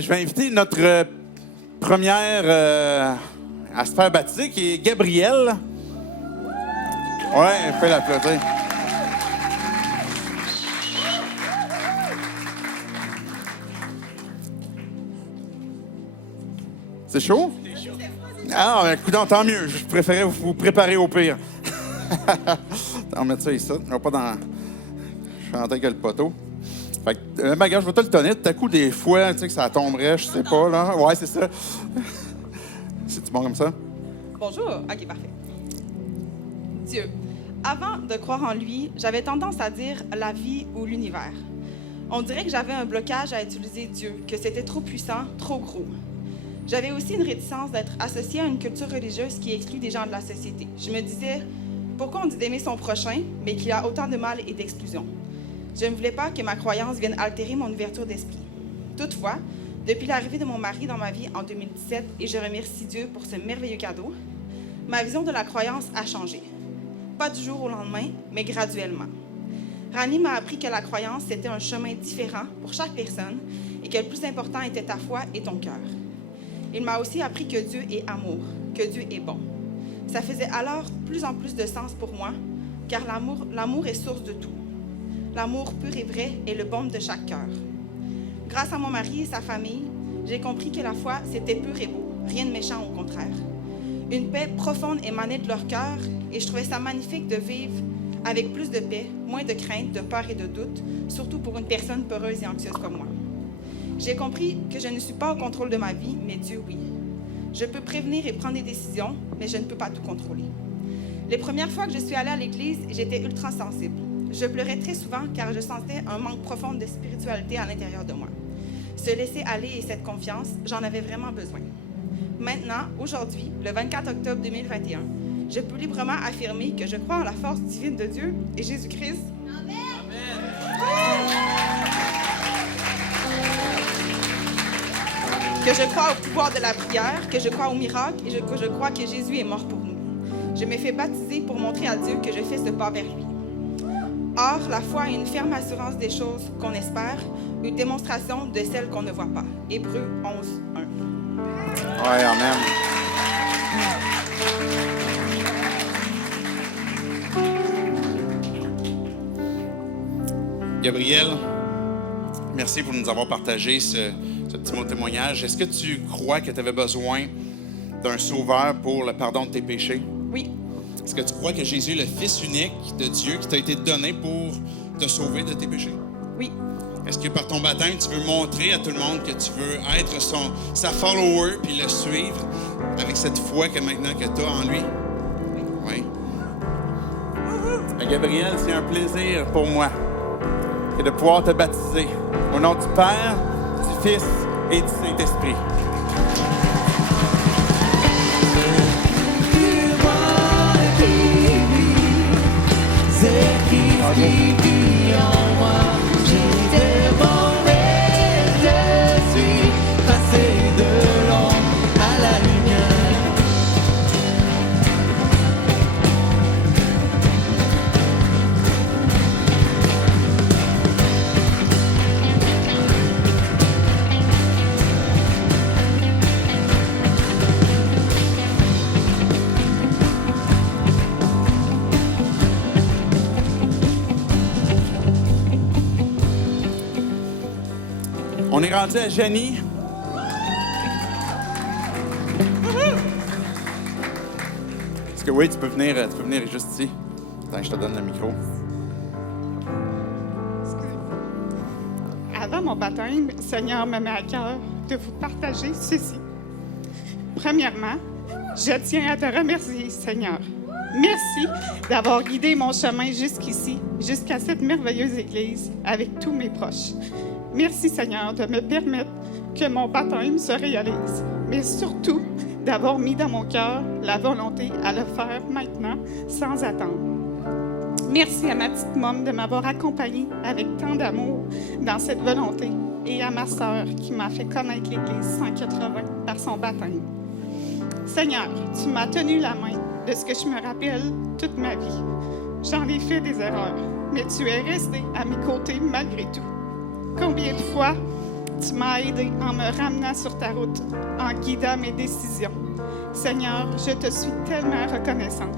je vais inviter notre première à se faire baptiser, qui est Gabrielle. Ouais, fais l'applaudir. C'est chaud? Ah, ben, coudonc, tant mieux. Je préférais vous préparer au pire. On va mettre ça ici. On va pas dans... Je suis en train que le poteau. Fait que, ma gars, je vais te le donner. Tout à coup, des fois, tu sais, que ça tomberait, je sais pas, là. Ouais, c'est ça. C'est-tu bon comme ça? Bonjour. OK, parfait. Dieu. Avant de croire en lui, j'avais tendance à dire la vie ou l'univers. On dirait que j'avais un blocage à utiliser Dieu, que c'était trop puissant, trop gros. J'avais aussi une réticence d'être associée à une culture religieuse qui exclut des gens de la société. Je me disais, pourquoi on dit d'aimer son prochain, mais qu'il y a autant de mal et d'exclusion? Je ne voulais pas que ma croyance vienne altérer mon ouverture d'esprit. Toutefois, depuis l'arrivée de mon mari dans ma vie en 2017, et je remercie Dieu pour ce merveilleux cadeau, ma vision de la croyance a changé. Pas du jour au lendemain, mais graduellement. Rani m'a appris que la croyance, c'était un chemin différent pour chaque personne et que le plus important était ta foi et ton cœur. Il m'a aussi appris que Dieu est amour, que Dieu est bon. Ça faisait alors plus en plus de sens pour moi, car l'amour est source de tout. L'amour pur et vrai est le baume de chaque cœur. Grâce à mon mari et sa famille, j'ai compris que la foi, c'était pur et beau, rien de méchant au contraire. Une paix profonde émanait de leur cœur et je trouvais ça magnifique de vivre avec plus de paix, moins de crainte, de peur et de doute, surtout pour une personne peureuse et anxieuse comme moi. J'ai compris que je ne suis pas au contrôle de ma vie, mais Dieu, oui. Je peux prévenir et prendre des décisions, mais je ne peux pas tout contrôler. Les premières fois que je suis allée à l'église, j'étais ultra sensible. Je pleurais très souvent car je sentais un manque profond de spiritualité à l'intérieur de moi. Se laisser aller et cette confiance, j'en avais vraiment besoin. Maintenant, aujourd'hui, le 24 octobre 2021, je peux librement affirmer que je crois en la force divine de Dieu et Jésus-Christ. Amen. Que je crois au pouvoir de la prière, que je crois au miracle et que je crois que Jésus est mort pour nous. Je me fais baptiser pour montrer à Dieu que je fais ce pas vers lui. Or, la foi est une ferme assurance des choses qu'on espère, une démonstration de celles qu'on ne voit pas. Hébreux 11, 1. Oui, amen. Gabrielle, merci pour nous avoir partagé ce petit mot de témoignage. Est-ce que tu crois que tu avais besoin d'un sauveur pour le pardon de tes péchés? Oui. Est-ce que tu crois que Jésus est le Fils unique de Dieu qui t'a été donné pour te sauver de tes péchés? Oui. Est-ce que par ton baptême, tu veux montrer à tout le monde que tu veux être sa follower puis le suivre avec cette foi que maintenant que tu as en lui? Oui. Gabriel, c'est un plaisir pour moi de pouvoir te baptiser au nom du Père, du Fils et du Saint-Esprit. On est rendu à Janie. Est-ce que oui, tu peux venir juste ici? Attends, je te donne le micro. Avant mon baptême, le Seigneur me met à cœur de vous partager ceci. Premièrement, je tiens à te remercier, Seigneur. Merci d'avoir guidé mon chemin jusqu'ici, jusqu'à cette merveilleuse église, avec tous mes proches. Merci, Seigneur, de me permettre que mon baptême se réalise, mais surtout d'avoir mis dans mon cœur la volonté à le faire maintenant, sans attendre. Merci à ma petite môme de m'avoir accompagnée avec tant d'amour dans cette volonté et à ma sœur qui m'a fait connaître l'Église 180 par son baptême. Seigneur, tu m'as tenu la main de ce que je me rappelle toute ma vie. J'en ai fait des erreurs, mais tu es resté à mes côtés malgré tout. Combien de fois Tu m'as aidé en me ramenant sur ta route, en guidant mes décisions. Seigneur, je te suis tellement reconnaissante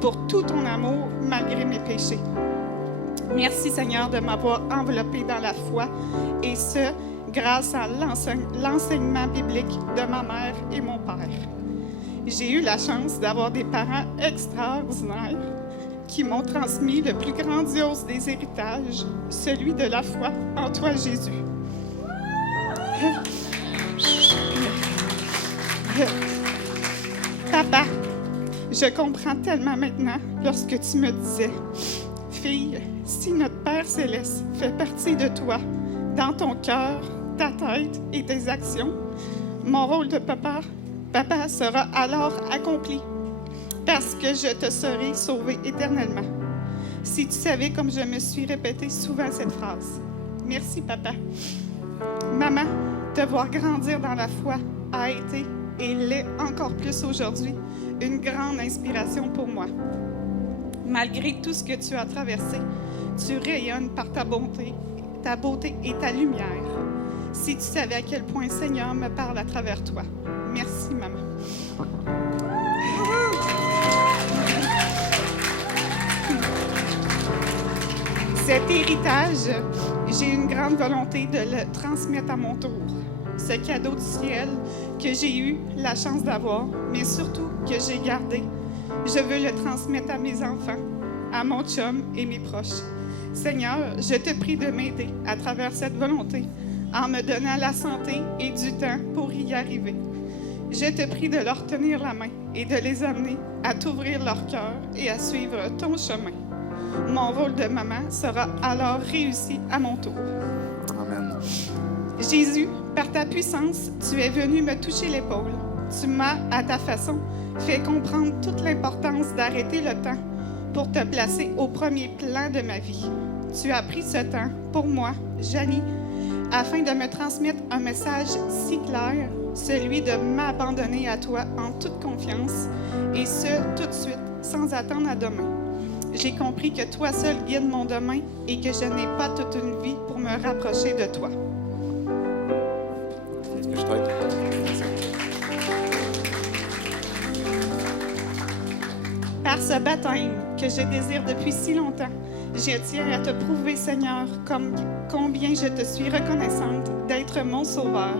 pour tout ton amour malgré mes péchés. Merci, Seigneur, de m'avoir enveloppée dans la foi, et ce, grâce à l'enseignement biblique de ma mère et mon père. J'ai eu la chance d'avoir des parents extraordinaires qui m'ont transmis le plus grandiose des héritages, celui de la foi en toi, Jésus. Papa, je comprends tellement maintenant lorsque tu me disais, « Fille, si notre Père céleste fait partie de toi, dans ton cœur, ta tête et tes actions, mon rôle de papa sera alors accompli, parce que je te serai sauvé éternellement. » Si tu savais comme je me suis répété souvent cette phrase. Merci, Papa. Maman, te voir grandir dans la foi a été, et l'est encore plus aujourd'hui, une grande inspiration pour moi. Malgré tout ce que tu as traversé, tu rayonnes par ta beauté et ta lumière. Si tu savais à quel point le Seigneur me parle à travers toi. Merci, maman. Cet héritage, j'ai une grande volonté de le transmettre à mon tour. Ce cadeau du ciel que j'ai eu la chance d'avoir, mais surtout que j'ai gardé, je veux le transmettre à mes enfants, à mon chum et mes proches. Seigneur, je te prie de m'aider à travers cette volonté, en me donnant la santé et du temps pour y arriver. Je te prie de leur tenir la main et de les amener à t'ouvrir leur cœur et à suivre ton chemin. Mon rôle de maman sera alors réussi à mon tour. Amen. Jésus, par ta puissance, tu es venu me toucher l'épaule. Tu m'as, à ta façon, fait comprendre toute l'importance d'arrêter le temps pour te placer au premier plan de ma vie. Tu as pris ce temps pour moi, Janie, afin de me transmettre un message si clair, celui de m'abandonner à toi en toute confiance, et ce, tout de suite, sans attendre à demain. J'ai compris que toi seul guides mon demain et que je n'ai pas toute une vie pour me rapprocher de toi. Est-ce que je t'aide? Par ce baptême que je désire depuis si longtemps, je tiens à te prouver, Seigneur, combien je te suis reconnaissante d'être mon sauveur,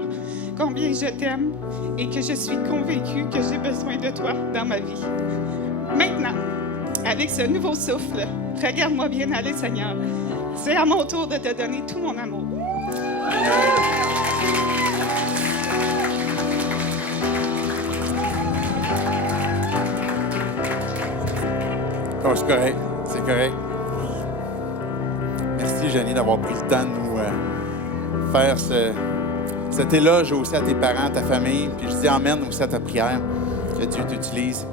combien je t'aime et que je suis convaincue que j'ai besoin de toi dans ma vie. Maintenant, avec ce nouveau souffle, regarde-moi bien aller, Seigneur. C'est à mon tour de te donner tout mon amour. Oh, c'est correct. C'est correct. Merci, Janie, d'avoir pris le temps de nous faire cet éloge aussi à tes parents, à ta famille. Puis je dis amen aussi à ta prière, que Dieu t'utilise.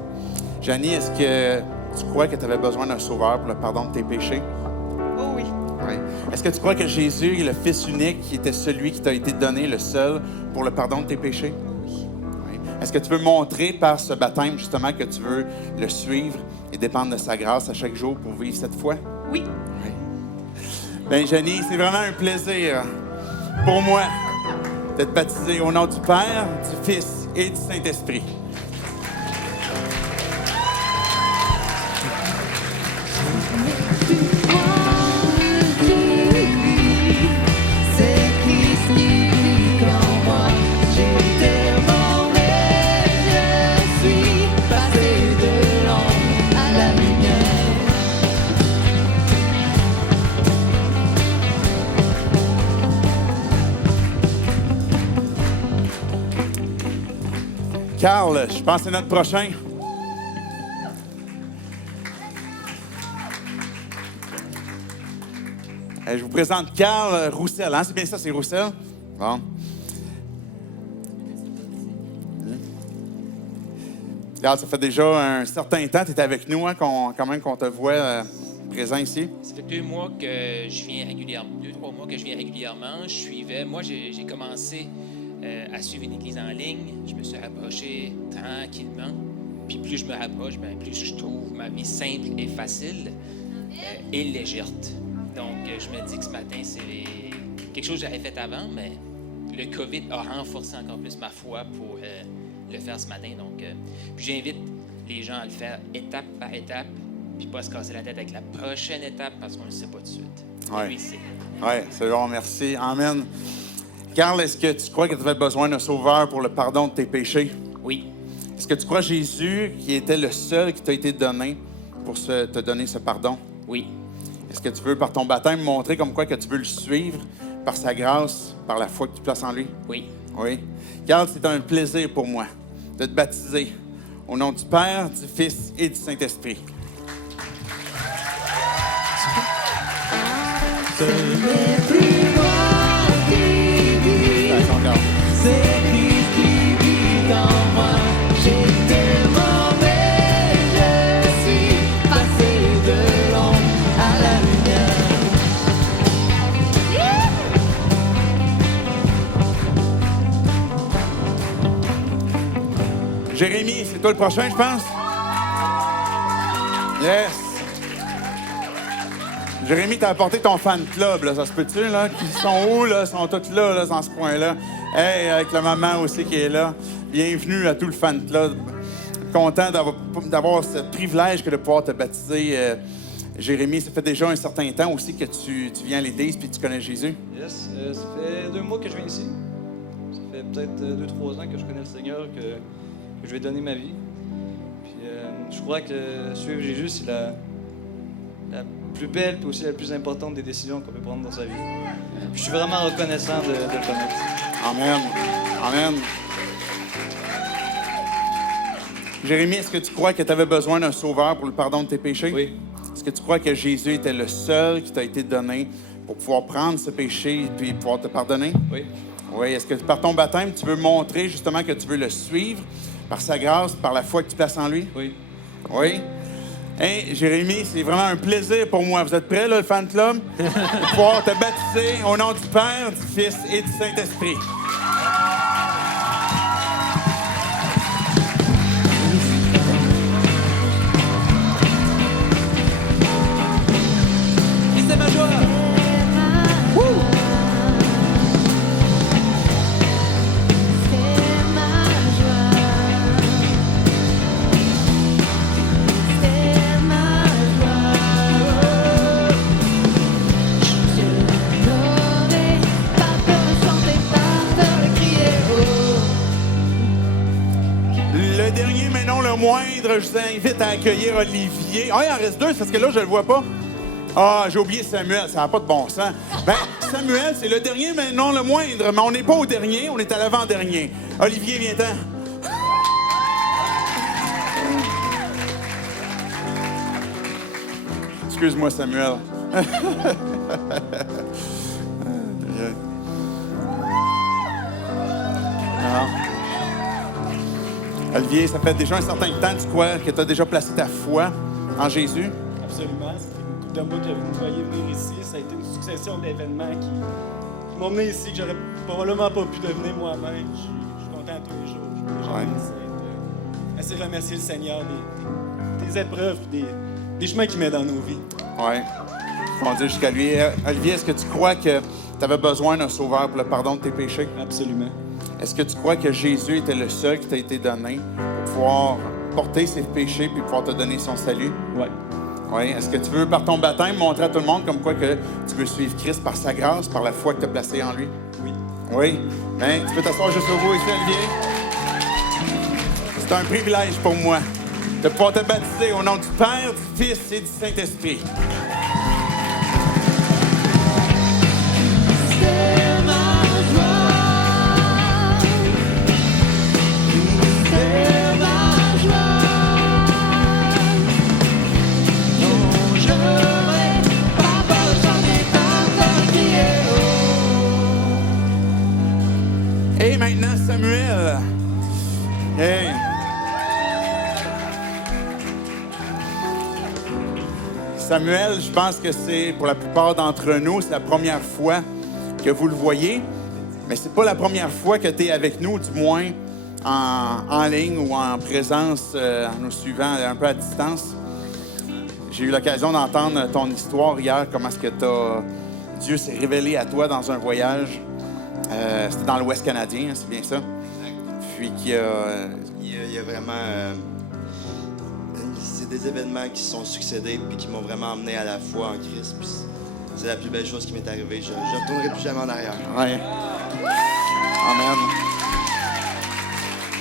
Janie, est-ce que tu crois que tu avais besoin d'un sauveur pour le pardon de tes péchés? Oh oui. Oui. Est-ce que tu crois que Jésus est le Fils unique, qui était celui qui t'a été donné, le seul, pour le pardon de tes péchés? Oui. Oui. Est-ce que tu veux montrer par ce baptême, justement, que tu veux le suivre et dépendre de sa grâce à chaque jour pour vivre cette foi? Oui. Oui. Bien, Janie, c'est vraiment un plaisir pour moi d'être baptisé au nom du Père, du Fils et du Saint-Esprit. Carl, je pense que c'est notre prochain. Je vous présente Carl Roussel. Hein? C'est bien ça, c'est Roussel? Bon. Carl, ça fait déjà un certain temps que tu es avec nous, hein, quand même qu'on te voit présent ici. Ça fait 2 mois que je viens régulièrement, 2-3 mois que je viens régulièrement. Moi, j'ai commencé à suivre une église en ligne. Je me suis rapproché tranquillement. Puis plus je me rapproche, plus je trouve ma vie simple et facile et légère. Donc, je me dis que ce matin, c'est quelque chose que j'avais fait avant, mais le COVID a renforcé encore plus ma foi pour le faire ce matin. Donc, puis j'invite les gens à le faire étape par étape, puis pas se casser la tête avec la prochaine étape parce qu'on ne le sait pas tout de suite. Ouais. Lui, c'est. Oui, c'est bon, merci. Amen. Carl, est-ce que tu crois que tu avais besoin d'un sauveur pour le pardon de tes péchés? Oui. Est-ce que tu crois Jésus qui était le seul qui t'a été donné pour te donner ce pardon? Oui. Est-ce que tu veux, par ton baptême, montrer comme quoi que tu veux le suivre par sa grâce, par la foi que tu places en lui? Oui. Oui. Carl, c'est un plaisir pour moi de te baptiser au nom du Père, du Fils et du Saint-Esprit. Ce n'est plus moi qui vis, Félicitations, Carl. c'est Christ qui vit en moi. J'étais mort, mais je suis passé de l'ombre à la lumière. Jérémy, c'est toi le prochain, je pense? Yes! Jérémy, t'as apporté ton fan club, là, ça se peut-tu, là? Qui sont où, là? Ils sont tous là, dans ce coin-là. Hey, avec la maman aussi qui est là. Bienvenue à tout le fan club. Content d'avoir ce privilège que de pouvoir te baptiser. Jérémy, ça fait déjà un certain temps aussi que tu viens à l'Église puis tu connais Jésus. Yes, ça fait 2 mois que je viens ici. Ça fait peut-être 2-3 ans que je connais le Seigneur, que je lui ai donné ma vie. Puis je crois que suivre Jésus, c'est la plus belle et aussi la plus importante des décisions qu'on peut prendre dans sa vie. Puis je suis vraiment reconnaissant de le connaître. Amen. Amen. Jérémy, est-ce que tu crois que tu avais besoin d'un sauveur pour le pardon de tes péchés? Oui. Est-ce que tu crois que Jésus était le seul qui t'a été donné pour pouvoir prendre ce péché et pouvoir te pardonner? Oui. Oui. Est-ce que par ton baptême, tu veux montrer justement que tu veux le suivre par sa grâce, par la foi que tu places en lui? Oui. Oui. Hey, Jérémy, c'est vraiment un plaisir pour moi. Vous êtes prêts, là, le fan club? Pour pouvoir te baptiser au nom du Père, du Fils et du Saint-Esprit. Et c'est ma joie. Le dernier, mais non le moindre, je vous invite à accueillir Olivier. Ah, il en reste 2, c'est parce que là, je le vois pas. Ah, j'ai oublié Samuel, ça n'a pas de bon sens. Ben, Samuel, c'est le dernier, mais non le moindre. Mais on n'est pas au dernier, on est à l'avant-dernier. Olivier, viens-t'en. Excuse-moi, Samuel. Non. Olivier, ça fait déjà un certain temps, tu crois, que tu as déjà placé ta foi en Jésus? Absolument. Ça fait une couple de mois que vous me voyez venir ici. Ça a été une succession d'événements qui m'ont mené ici, que j'aurais probablement pas pu devenir moi-même. Je suis content tous les jours. Je peux jamais assez remercier le Seigneur des épreuves et des chemins qu'il met dans nos vies. Oui. On dit jusqu'à lui. Olivier, est-ce que tu crois que tu avais besoin d'un sauveur pour le pardon de tes péchés? Absolument. Est-ce que tu crois que Jésus était le seul qui t'a été donné pour pouvoir porter ses péchés puis pouvoir te donner son salut? Ouais. Oui. Est-ce que tu veux, par ton baptême, montrer à tout le monde comme quoi que tu veux suivre Christ par sa grâce, par la foi que tu as placée en lui? Oui. Oui. Bien, tu peux t'asseoir juste au bout ici, Olivier. C'est un privilège pour moi de pouvoir te baptiser au nom du Père, du Fils et du Saint-Esprit. Et maintenant, Samuel. Hey. Samuel, je pense que c'est, pour la plupart d'entre nous, c'est la première fois que vous le voyez, mais c'est pas la première fois que tu es avec nous, du moins en ligne ou en présence, en nous suivant un peu à distance. J'ai eu l'occasion d'entendre ton histoire hier, comment est-ce que Dieu s'est révélé à toi dans un voyage. C'était dans l'Ouest canadien, hein, c'est bien ça? Puis qui a... Il y a vraiment... c'est des événements qui se sont succédés puis qui m'ont vraiment emmené à la foi en Christ. Puis c'est la plus belle chose qui m'est arrivée. Je ne retournerai plus jamais en arrière. Ouais. Amen.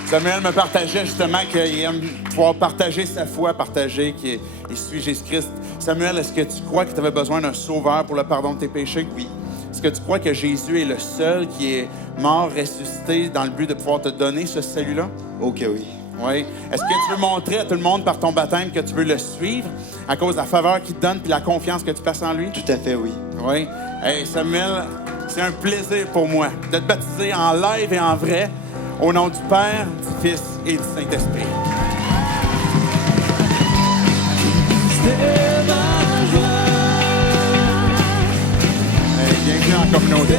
Samuel me partageait justement qu'il aime pouvoir partager sa foi, partager qu'il suit Jésus-Christ. Samuel, est-ce que tu crois que tu avais besoin d'un sauveur pour le pardon de tes péchés? Oui. Est-ce que tu crois que Jésus est le seul qui est mort, ressuscité, dans le but de pouvoir te donner ce salut-là? Ok, oui. Oui. Est-ce que tu veux montrer à tout le monde par ton baptême que tu veux le suivre à cause de la faveur qu'il te donne et la confiance que tu places en lui? Tout à fait, oui. Oui. Hey, Samuel, c'est un plaisir pour moi de te baptiser en live et en vrai au nom du Père, du Fils et du Saint-Esprit. Hey, bienvenue en communauté.